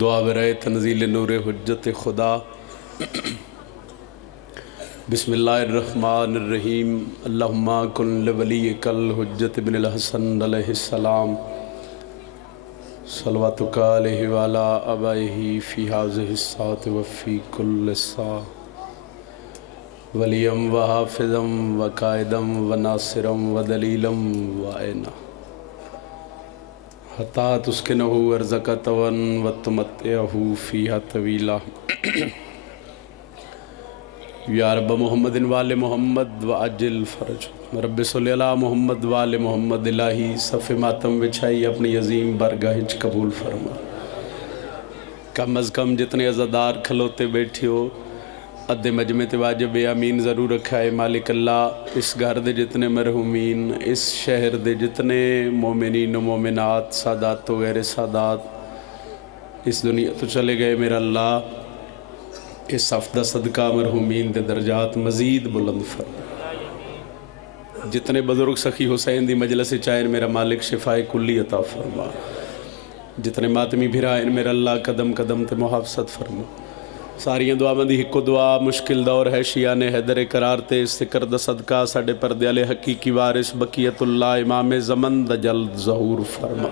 دعا برائے تنزیل نور حجت خدا۔ بسم اللہ الرحمن الرحیم۔ اللہم کن لولیک الحجت بن الحسن علیہ السلام صلواتک علیہ وعلی آبائہ فی ہذہ الساعۃ وفی کل ساعۃ ولیم و حافظم و قائدم و ناصرم و دلیلم و عینا حتی تسکنہ ارضک طوعا و تمتعہ فیہا طویلا۔ یا رب محمد وآل محمد وعجل فرج رب صلی اللہ محمد وآل محمد۔ الہی صف ماتم بچھائی اپنی عظیم بارگاہ قبول فرما۔ کم از کم جتنے عزادار کھلوتے بیٹھے ہو ادھے مجمع تے واجب امین ضرور رکھا ہے۔ مالک اللہ اس گھر دے جتنے مرحومین، اس شہر دے جتنے مومنین و مومنات، سادات و غیر سادات اس دنیا تو چلے گئے، میرا اللہ اس صفدہ صدقہ مرحومین دے درجات مزید بلند فرما۔ جتنے بزرگ سخی حسین دی مجلس چاہن میرا مالک شفاء کلی عطا فرما۔ جتنے ماتمی بھرائن میرا اللہ قدم قدم تے محافظت فرما۔ ساریاں دعا مندی ہکو دعا مشکل دور ہے شیعان حیدر قرار تے استقر دا صدقہ ساڑھے پردے علی حقیقی وارث بقیت اللہ امام زمن دا جلد ظہور فرما۔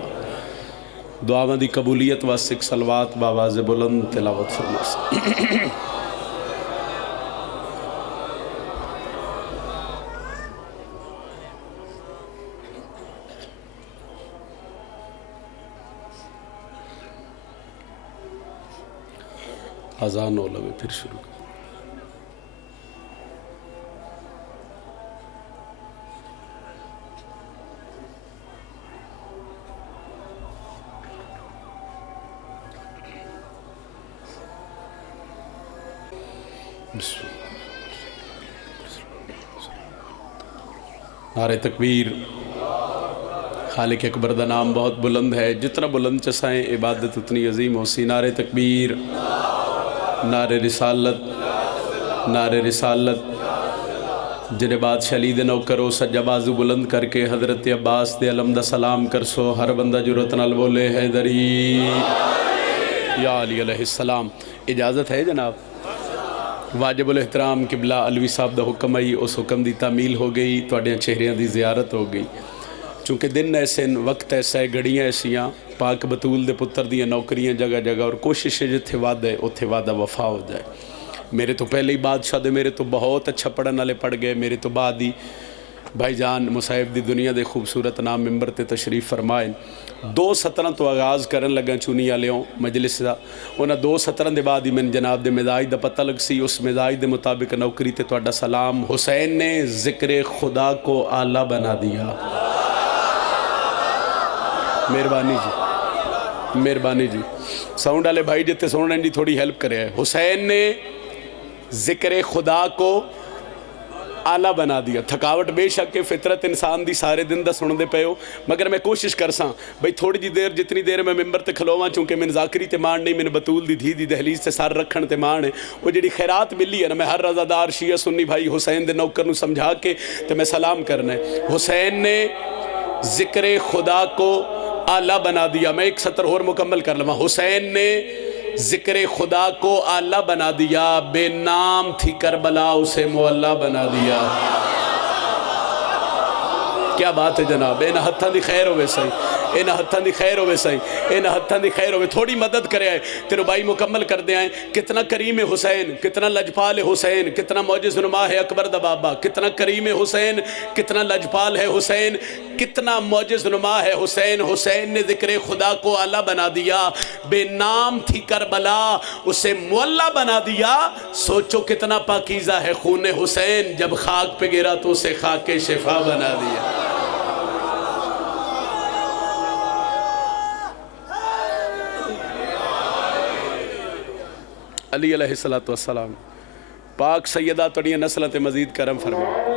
دعا مندی قبولیت واسق صلوات باواز بلند تلاوت فرما۔ اذان ہو لگے پھر شروع کر۔ نعرہ تکبیر۔ خالق اکبر دا نام بہت بلند ہے، جتنا بلند چسائیں عبادت اتنی عظیم ہو سی۔ نعرہ تکبیر، نعرہ رسالت، نعرہ رسالت۔ جنہیں بادشاہ علی دے نوکرو سجا بازو بلند کر کے حضرت عباس دے علم دا سلام کر سو۔ ہر بندہ جرات نال بولے حیدری یا علی علیہ السلام۔ اجازت ہے جناب؟ واجب الاحترام قبلہ علوی صاحب دا حکم آئی، اس حکم دی تعمیل ہو گئی، توڑیاں چہریاں دی زیارت ہو گئی۔ چونکہ دن ایسے وقت ایسا ہے، گھڑیاں ایسیاں، پاک بطول دے پتر دیاں نوکریاں جگہ جگہ، اور کوشش ہے جتھے وعدہ ہے اتھے وعدہ وفا ہو جائے۔ میرے تو پہلے ہی بادشاہ دے میرے تو بہت اچھا پڑھن والے پڑھ گئے، میرے تو بعد ہی بھائی جان مصاحب دی دنیا دے خوبصورت نام ممبر تے تشریف فرمائیں۔ 2 سطران تو آغاز کرن لگا چونی آلیوں مجلس دا، انہاں 2 سطران دے بعد ہی من جناب دے مزاج دا پتہ لگ سی، اس مزاج دے مطابق نوکری تے توڑا سلام۔ حسین نے ذکر خدا کو اعلیٰ بنا دیا۔ مہربانی جی، مہربانی جی، ساؤنڈ والے بھائی جتے سن رہے ہیں جی تھوڑی ہیلپ کرے ہیں۔ حسین نے ذکر خدا کو اعلیٰ بنا دیا۔ تھکاوٹ بے شک کہ فطرت انسان دی سارے دن دا سن دے پے ہو، مگر میں کوشش کرساں بھئی تھوڑی جی دیر جتنی دیر میں ممبر تے کھلواں، چونکہ من ذاکری تے مان نہیں، من بطول دی دھی دی دہلیز تے سار رکھن تے مان ہے، وہ جڑی خیرات ملی ہے نا، میں ہر رضادار شیعہ سنی بھائی حسین دے نوکر نو سمجھا کے تے میں سلام کرنا ہے۔ حسین نے ذکر خدا کو اعلیٰ بنا دیا۔ میں ایک سطر اور مکمل کر لوں۔ حسین نے ذکر خدا کو اعلیٰ بنا دیا، بے نام تھی کربلا اسے معلیٰ بنا دیا۔ کیا بات ہے جناب، اے نہ ہتھاں دی خیر ہوئے صحیح، اے نہ ہتھاں دی خیر ہوئے صحیح، اے نہ ہتھاں دی خیر ہوئے، تھوڑی مدد کرے آئے تیرو بھائی مکمل کر دے آئیں۔ کتنا کریم حسین، کتنا لجپال حسین، کتنا معجز نما ہے اکبر دا بابا، کتنا کریم حسین، کتنا لجپال ہے حسین، کتنا معجز نما ہے حسین۔ حسین نے ذکر خدا کو اعلیٰ بنا دیا، بے نام تھی کربلا اسے معلیٰ بنا دیا۔ سوچو کتنا پاکیزہ ہے خون حسین، جب خاک پہ گرا تو اسے خاک شفا بنا دیا۔ علی علیہ السلام، پاک سیدہ توڑیاں نسلیں تے مزید کرم فرما۔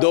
2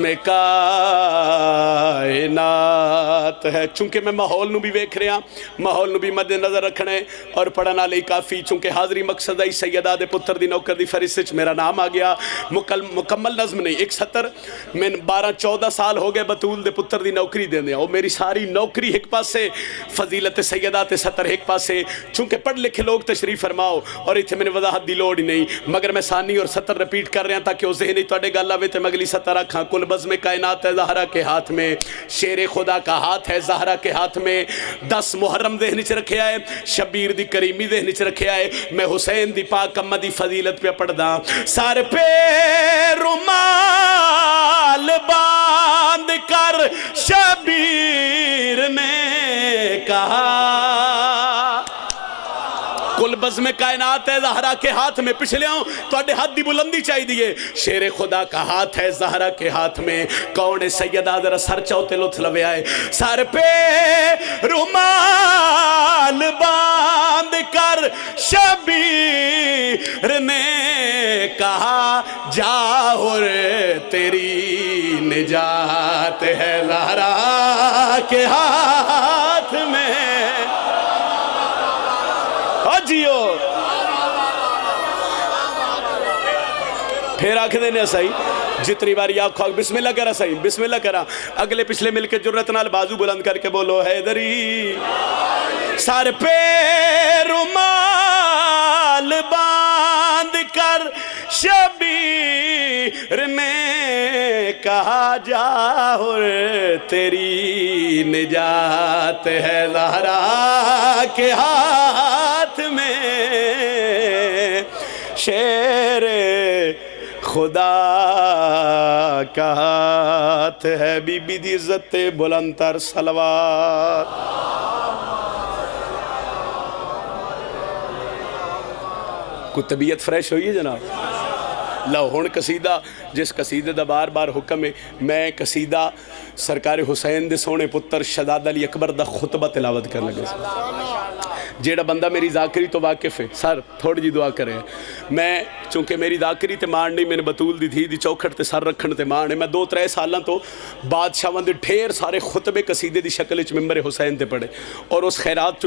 میں کائنات ہے. چونکہ میں ماحول نو بھی ویکھ رہا, ماحول نو بھی مد نظر رکھنا ہے اور پڑھنا لئی کافی. چونکہ حاضری مقصد ہے سیدہ دے پتر دی نوکر دی فہرست وچ میرا نام آ گیا. مکمل نظم نہیں, ایک سطر میں 12-14 سال ہو گئے بطول دے پتر دی نوکری دیندے. اور میری ساری نوکری ایک پاسے, فضیلت سیدہ تے سطر ایک پاسے. چونکہ پڑھ لکھے لوگ تشریف فرماؤ اور اتنے میں نے وضاحت دی لوڑ ہی نہیں, مگر میں ثانی اور سطر رپیٹ کر رہا تاکہ وہ ذہنی توڑے گل آوے تے مگلی سطر رکھاں. کل بزم کائنات ہے زہرا کے ہاتھ میں, شیر خدا کا ہاتھ ہے زہرا کے ہاتھ میں. 10 محرم ذہن چ رکھے آئے, شبیر دی کریمی ذہن چ رکھے آئے. میں حسین دی پاک امہ دی فضیلت پہ پڑھ دا. سار پہ رومال باندھ کر شبیر نے کہا, کل بزم کائنات ہے زہرا کے ہاتھ میں. پچھلے ہوں تو اڈے حد دی بلندی چاہی دیئے. شیر خدا کا ہاتھ ہے زہرا کے ہاتھ میں. کون سیدہ ذرا سر چوتے لطف لوے آئے. سر پہ رومال باندھ کر شبیر نے کہا, جاہر تیری نجات ہے زہرا کے ہاتھ میں. جیو پھر آنکھ دینے سائی جتنی باری آنکھ بسم اللہ کرا سائی, بسم اللہ کرا. اگلے پچھلے مل کے جرت نال بازو بلند کر کے بولو حیدری. سر پہ رومال باندھ کر شبیر نے کہا, جاہر تیری نجات ہے زہرا کے ہاتھ میں. شیر خدا کا ہاتھ ہے, بی بی دی عزت بلند تر صلوات. کوئی طبیعت فریش ہوئی ہے جناب؟ لو ہون قصیدہ جس قصیدے دا بار بار حکم ہے, میں قصیدہ سرکار حسین دے سونے پتر شہزادہ علی اکبر دا خطبہ تلاوت کرنے لگے. جیڑا بندہ میری ذاکری تو واقف ہے, سر تھوڑی جی دعا کریں. میں چونکہ میری ذاکری تے مان نہیں, میں نے بطول دی تھی دی چوکھٹ تے سر رکھن تے مان ہے. میں 2-3 سالاں تو بادشاہ وندے ڈھیر سارے خطبے قصیدے دی شکل وچ ممبر حسین تے پڑھے, اور اس خیرات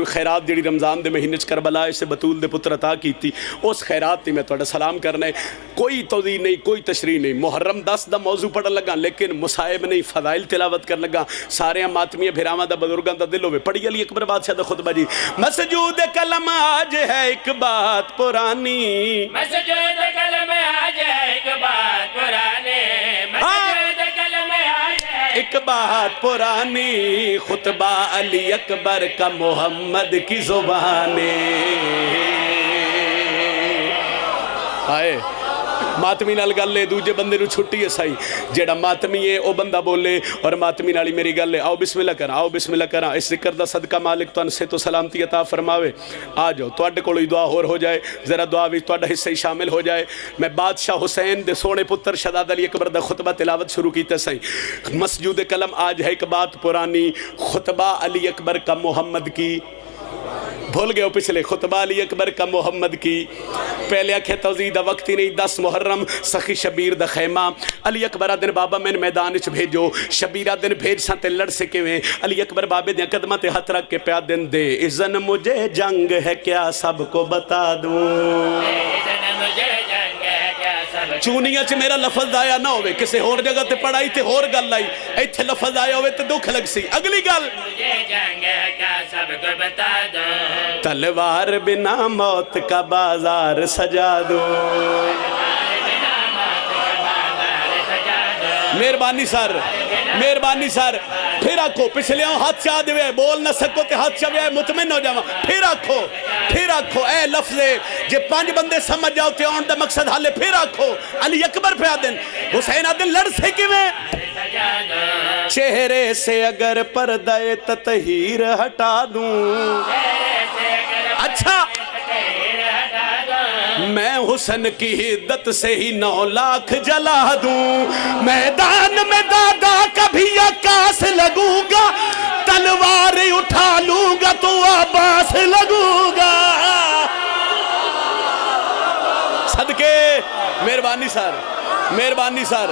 جڑی رمضان دے مہینے وچ کربلا سے بطول دے پتر عطا کیتی, اس خیرات تے میں تہاڈا سلام کرنا ہے. کوئی توضیح نہیں, کوئی تشریح نہیں. محرم 10 دا موضوع پڑھن لگا لیکن مصائب نہیں, فضائل تلاوت کرن لگا. سارے ماتمیہ بھراواں دا بزرگاں دا دل ہوے. پڑھی علی اکبر بادشاہ دا خطبہ جی. مسجود کلم آج ہے ایک بات پرانی, مسجود کلم آج ہے ایک بات پرانی, مسجود کلم آج ہے ایک بات پرانی. خطبہ علی اکبر کا محمد کی زبانے. آئے ماتمی نال گل ہے, دوجے بندے نو چھٹی ہے سائی. جیڑا ماتمی ہے او بندہ بولے اور ماتمی نالی میری گل ہے. آؤ بسم اللہ کرا, آؤ بسم اللہ کرا. اس ذکر دا صدقہ مالک تو ان سے تو سلامتی عطا فرماوے. آ جاؤ تواڈے کولوں دعا ہو جائے, ذرا دعا وچ تواڈا حصہ ہی شامل ہو جائے. میں بادشاہ حسین دے سونے پتر شہزادہ علی اکبر دا خطبہ تلاوت شروع کیتا سائی. مسجود قلم آج ہے ایک بات پرانی, خطبہ علی اکبر کا محمد کی. بھول گئے ہو پچھلے, خطبہ علی اکبر کا محمد کی. پہلے آکھے توضیح دا وقت ہی نہیں. 10 محرم سخی شبیر دا خیمہ. علی اکبر دن بابا میں میدان وچ بھیجو, شبیرہ دن بھیج ساں تے لڑ سکے ویں. علی اکبر بابے دے قدمہ تے ہاتھ رکھ کے پیا دن دے, اذن مجھے جنگ ہے کیا سب کو بتا دوں. چونیاں چ میرا لفظ آیا نہ ہوئے, کسے ہور جگہ تے پڑھائی تے ہور گل آئی, ایتھے لفظ آیا ہوئے تے دکھ لگ سی. اگلی گل, مجھے جنگ ہے کیا سب کو بتا دوں, تلوار بنا موت کا بازار سجا دوں. مہربانی سر, مہربانی سر. پھر آکھو پچھلے ہوں ہاتھ چاہ دے, بول نہ سکو تے ہاتھ چاہ مطمئن ہو جاواں. پھر آکھو, پھر آکھو اے لفظے جے 5 بندے سمجھ جاؤ تے آن دا مقصد حالے. پھر آکھو علی اکبر پہ آدن, حسین آدن لڑ سے کیویں. چہرے سے اگر پردہ تطہیر ہٹا دوں, اچھا میں حسن کی حدت سے ہی 9 لاکھ جلا دوں. میدان میں دادا کبھی عکاس لگوں گا, تلوار اٹھا لوں گا تو عباس لگوں گا. صدقے مہربانی سر, مہربانی سر.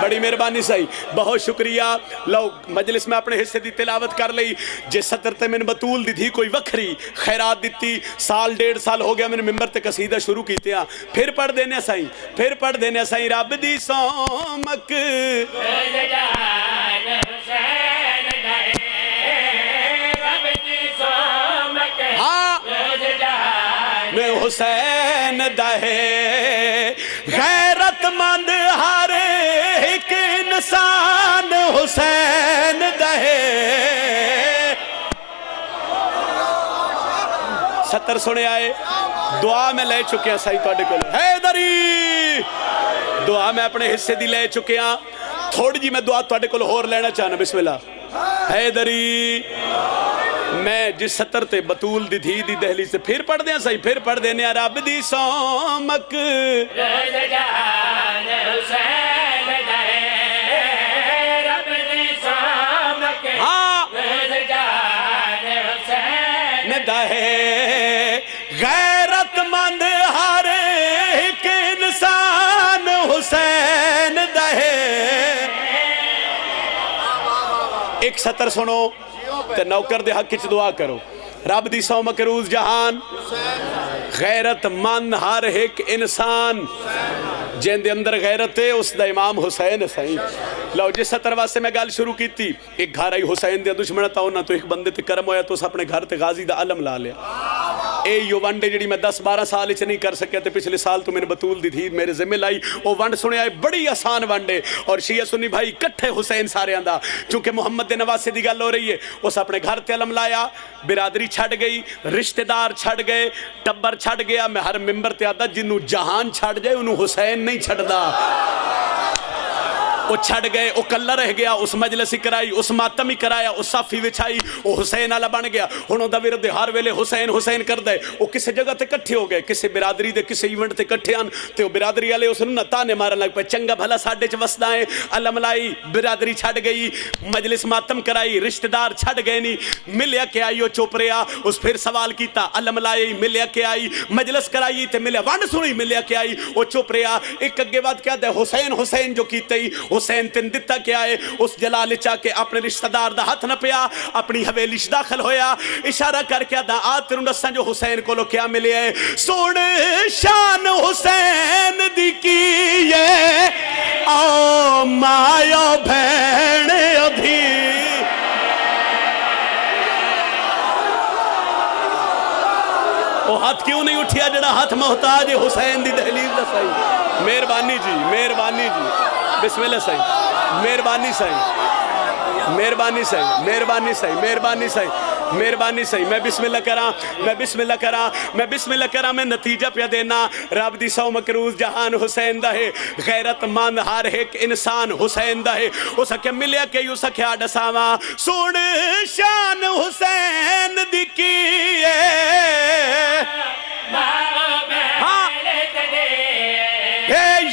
بڑی مہربانی سائی بہت شکریہ لو مجلس میں اپنے حصے دی تلاوت کر لئی جے سطر تے میں بطول دی تھی کوئی وکھری خیرات دیتی سال 1.5 سال ہو گیا میں نے ممبر تے قصیدہ شروع کیتے ہیں پھر پڑھ دینے سائی پھر پڑھ دینے سائی رب دی سومک ہاں میں حسین دہے غیرت مند ہر ایک انسان حسین دہے ستر سنے آئے دعا میں لے چکے ہیں سائی توڑے کو حیدری دعا میں اپنے حصے دی لے چکے ہیں تھوڑی جی میں دعا توڑے کو اور لینا چاہنا بسم اللہ حیدری میں جس سطر تے بطول دی دھی دی دہلی سے پھر پڑھ دیں سائی پھر پڑھ دینے رب دی سومک روز جہان حسین دہے رب دی سومک ہاں روز جہان حسین دہے غیرت مند ہر ایک انسان حسین دہے ایک سطر سنو تے نوکر دے حق کچھ دعا کرو رب دی سومک روز جہان غیرت مند ہر ایک انسان جن دے اندر غیرت ہے اس دا امام حسین سائیں لو جس سطر واسے میں گال شروع کی تھی ایک گھر آئی حسین دے دشمنہ تاؤ نہ تو ایک بندے تے کرم ہویا تو اس اپنے گھر تے غازی دا علم لا لیا اے یو ونڈے جڑی میں 10-12 سال اچھ نہیں کر سکیا تے پچھلے سال تو میں نے بطول دی تھی میرے ذمہ لائی وہ ونڈ سنے آئے بڑی آسان ونڈے اور شیعہ سنی بھائی کٹھے حسین سارے آندہ چونکہ محمد دے نواز سے دی گل ہو رہی ہے اس اپنے گھر تے علم لایا برادری چھڑ گئی رشتہ دار چھڑ گئے ٹبر چھڑ گیا میں ہر ممبر تے آتا جنہوں جہان چھڑ جائے انہوں حسین نہیں چھڑ دا وہ چھڑ گئے وہ کلہ رہ گیا اس مجلسی کرائی اس ماتمی کرایا اس صافی وچھائی وہ حسین آلہ بن گیا انہوں دا ورد ہر ویلے حسین حسین کر دے وہ کسے جگہ تے کٹھے ہو گئے کسے برادری دے کسے ایونٹ تے کٹھے آن تے وہ برادری آلے اس نے تانے مارن لگ پہ چنگا بھلا ساڑھے چھ وسدائیں علم لائی برادری چھڑ گئی مجلس ماتم کرائی رشتہ دار چھڑ گئے نہیں ملیا کے آئی وہ چوپریا اس پھر سوال کیتا علم لائی ملیا کے آئی مجلس کرائی تے ملیا وانڈ سنی ملیا کے آئی وہ چوپریا ایک اگے بات کیا دے حسین حسین جو کیتے ہی حسین تن دیتا کیا ہے اس جلال چاہ کے اپنے رشتہ دار دا ہاتھ نہ پیا اپنی حویلیش داخل ہویا اشارہ کر کے دا آت رنسان جو حسین کو لو کیا ملے ہے سوڑ شان حسین دی کیے او مایا بھین ادھی وہ ہاتھ کیوں نہیں اٹھیا جڑا ہاتھ محتاج حسین دی دہلیز دا صحیح مہربانی جی مہربانی جی بسم اللہ صحیح مہربانی صحیح مہربانی صحیح مہربانی صحیح مہربانی صحیح مہربانی صحیح میں بسم اللہ کراں میں بسم اللہ کراں میں بسم اللہ کراں میں نتیجہ پہ دینا رب دی سو مکروز جہان حسین دا ہے غیرت مند ہر ایک انسان حسین دا ہے اس کے ملیا کہ یوں سکھیا ڈساواں سوڑ شان حسین دی کیے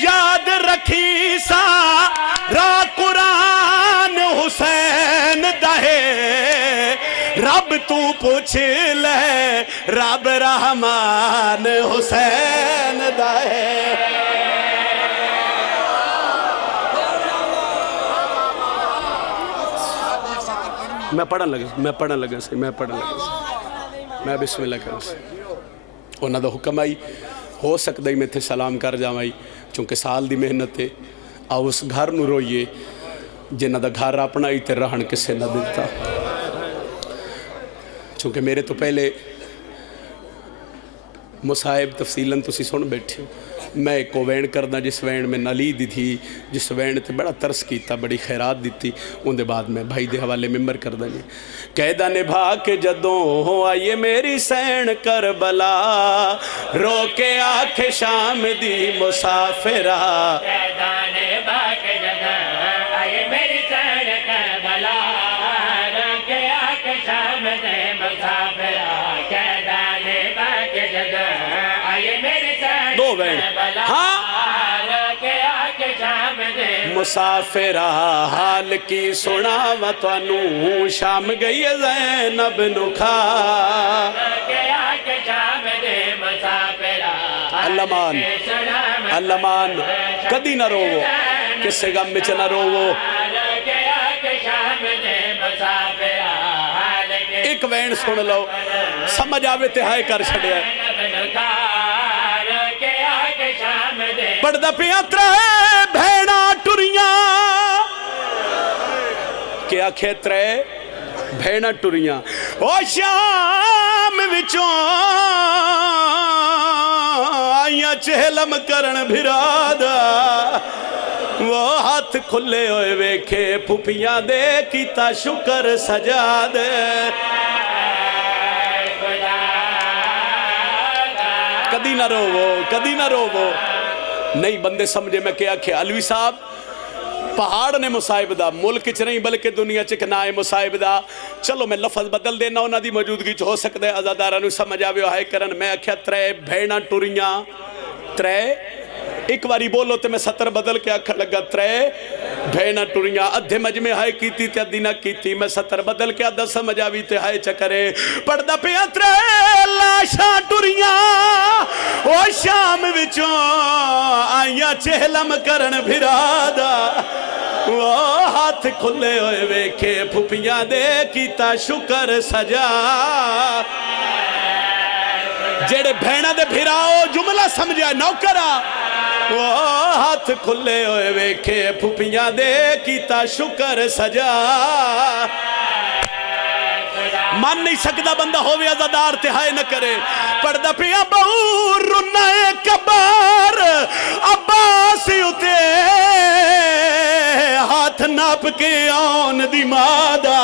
یاد رکھی سارا قرآن حسین دہے رب تو پوچھ لے رب رحمان حسین دہے میں پڑھن لگا سے میں بسم اللہ کروں سے انہاں دا حکم آئی ہو سکتا ہی میں تھے سلام کر جاوائی چونکہ سال دی محنت ہے آؤ اس گھر نو روئیے جنہ دا گھر اپنا ہی تے رہن کسے نہ دیتا چونکہ میرے تو پہلے مصائب تفصیلاً تسی سن بیٹھے میں ایک کو وین کرنا جس وین میں نلی دی تھی جس وین تے بڑا ترس کیتا بڑی خیرات دیتی ان دے بعد میں بھائی دے حوالے ممبر کر دیں قیدہ نبھا کے جدوں ہو آئیے میری سین کربلا رو کے آنکھ شام دی مسافرہ قیدہ نبھا کے جدوں آئیے میری سین کربلا رو کے آنکھ شام دی مسافرہ قیدہ نبھا کے جدوں آئیے میری سین دو وین ہاں مسافرہ حال کی سنا و توانو شام گئی زینب نکھا اللہ مان کدی نہ رو کسے غم وچ نہ روو ایک وین سن لو سمجھ آوے تے ہائے کر چھڑیا پڑھدا پیا ترے بھیڑا ٹریاں کیا آکھے ترے بھیڑا ٹریاں او شام وچوں آئیاں چہلم کرن بھرادا وہ ہاتھ کھلے ہوئے ویکھے پھپیاں دے کیتا شکر سجا دے کدی نہ روو کدی نہ روو نہیں بندے سمجھے میں کیا کہ علوی صاحب پہاڑ نے مصائب دا ملک چ نہیں بلکہ دنیا چ کنائے مصائب دا چلو میں لفظ بدل دینا انہاں دی موجودگی چ ہو سکتا ہے آزاداراں نوں سمجھ آوے ہائے کرن میں آکھیا ترے بھیڑاں ٹریاں ترے ایک واری بولو تے میں سطر بدل کے آکھن لگا ترے بھیڑاں ٹریاں ادھے مجمع ہائے کیتی تے ادھی نہ کیتی میں سطر بدل کے ادھا سمجھ آوی تے ہائے چکرے پڑھدا پیا ترے لاشاں ٹریاں او شام وچوں آئیاں چہلم کرن بھرادا وہ ہاتھ کھلے ہوئے ویکھے پھپیاں دے کیتا شکر سجا جیڑے بھیڑاں دے بھراؤ جملہ سمجھا نوکرا وہ ہاتھ کھلے ہوئے ویکھے پھپیاں دے کیتا شکر سجا مان نہیں سکتا بندہ ہووے عزادار تہائے نہ کرے پڑھدا پیا بہور رنائے کبار عباس اتے ہاتھ ناپ کے آن دی مادا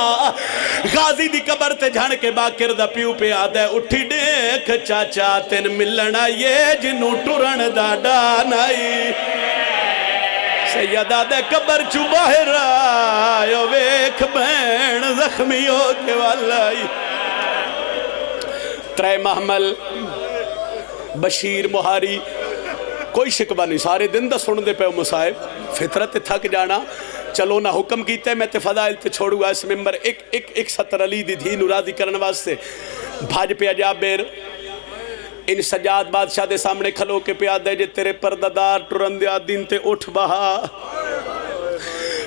غازی دی قبر تے جھان کے باکر دا پیو پہ آدھے اٹھی دیکھ چاچا تین ملنا یہ جنوں ٹرن دا ڈانائی سیدہ دے قبر چو باہر آئیو ویکھ بین زخمی ہو کے والائی ترے محمل بشیر مہاری کوئی شکبہ نہیں سارے دن دا سن دے پہ مصائب فطرت تھک جانا چلو نہ حکم کیتے میں تے فضائل تے چھوڑوں گا اس ممبر ایک سطر علی دی دھی نورادی کرن واسطے بھاج پہ جابر ان سجاد بادشاہ دے سامنے کھلو کے پیا دے جے تیرے پرددار ٹرندیا دن تے اٹھ بہا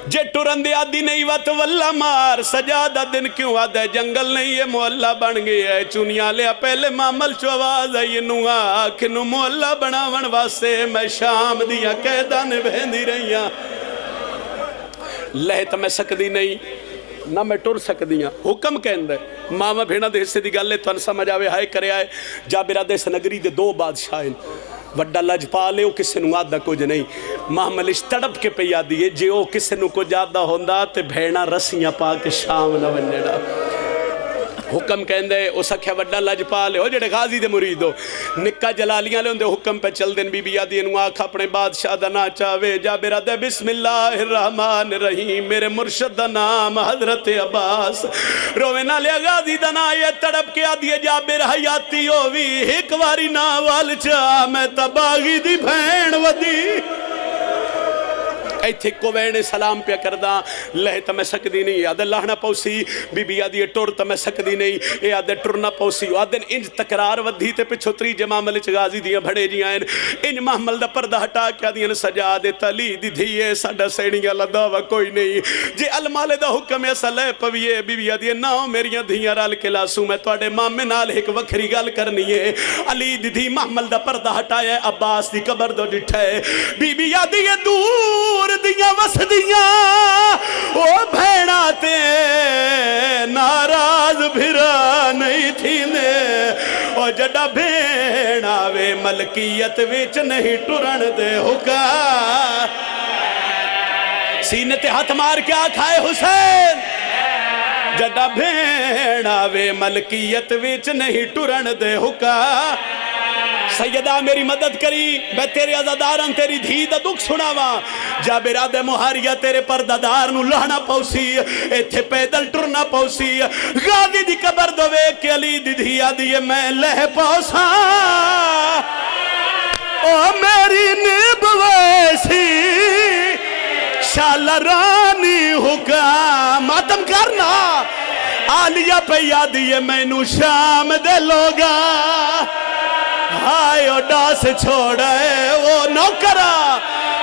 جے ٹرندیا دن ای وقت واللہ مار سجادہ دن کیوں آدھے جنگل نہیں ہے محلہ بن گئی ہے چونیاں لیا پہلے معامل چو آواز ہے یہ نوہا کنو محلہ بناون واسے میں شام دیا قیدہ نے بہندی رہیاں لہت میں سکدی نہیں نہ میں ٹر سکدیاں حکم کہندے ماما بھینا دے حصے دی گلے تو ان سمجھ آوے ہائے کرے آئے جابرہ دے سنگری دے دو بادشاہیں وڈا لج پالے او کسے نو آدھا کچھ نہیں محملش تڑپ کے پہ یادی ہے جے او کسے نو کو جادہ ہوندہ تے بھینا رسیاں پا کے شام نہ ونجڑا حکم کہندے او سکھیا وڈا لج پالے ہو جڑے غازی دے مرید ہو نکا جلالیاں لے ہوندے حکم پہ چل دن بی بی یادی انو آکھ اپنے بادشاہ دا نا چاہوے جابرہ دے بسم اللہ الرحمن الرحیم میرے مرشد دا نام حضرت عباس روے نہ لیا غازی دا نا یہ تڑپ کے آدھی جابر حیاتی ہووی ایک واری ناوال چاہ میں تباغی دی بھین ودی ایتھے کو وینے سلام پہ کردہ لہتا میں سکدی نہیں آدھے لہنا پوسی بی بی آدھی ٹورتا میں سکدی نہیں اے آدھے ٹرنا پوسی آدھے انج تکرار ودھی تے پچھو تری جمع ملچ غازی دیاں بھڑے جیاں انج محمل دا پردہ ہٹا کیا دیاں سجا دے تلی دی دھیے ساڑھا سینیاں لداوہ کوئی نہیں جے المالے دا حکم ایسا لے پویے بی بی آدھی ناؤ میریاں دھیاں رال کے لاسوں میں توڑے ماں میں نال ایک وکھری گال کرنی ہے علی دی دھی محمل دا پردہ ہٹایا عباس دی قبر دو ڈٹھے بی بی آدھی دور دیاں وس دیاں او بھیڑا تے ناراض بھرا نہیں تھی نے او جڑا بھیڑا وے ملکیت وچ نہیں ٹرن دے حکا سینے تے ہاتھ مار کے آکھائے حسین جڑا بھیڑا وے ملکیت وچ نہیں ٹرن دے حکا سیدہ میری مدد کری میں تیرے عزاداران تیری دھی دا دکھ سناوا جابرہ دے مہاریہ تیرے پردادار نو لہنا پوسی ایتھے پیدل ٹرنا پوسی غازی دی قبر دوے کہ علی دی دھیا دیئے میں لہ پوسا او میری نیب ویسی شالہ رانی حکام ماتم کرنا آلیہ پہ یادیے میں نو شام دے لوگا ہائے او ڈاس چھوڑے وہ نوکرہ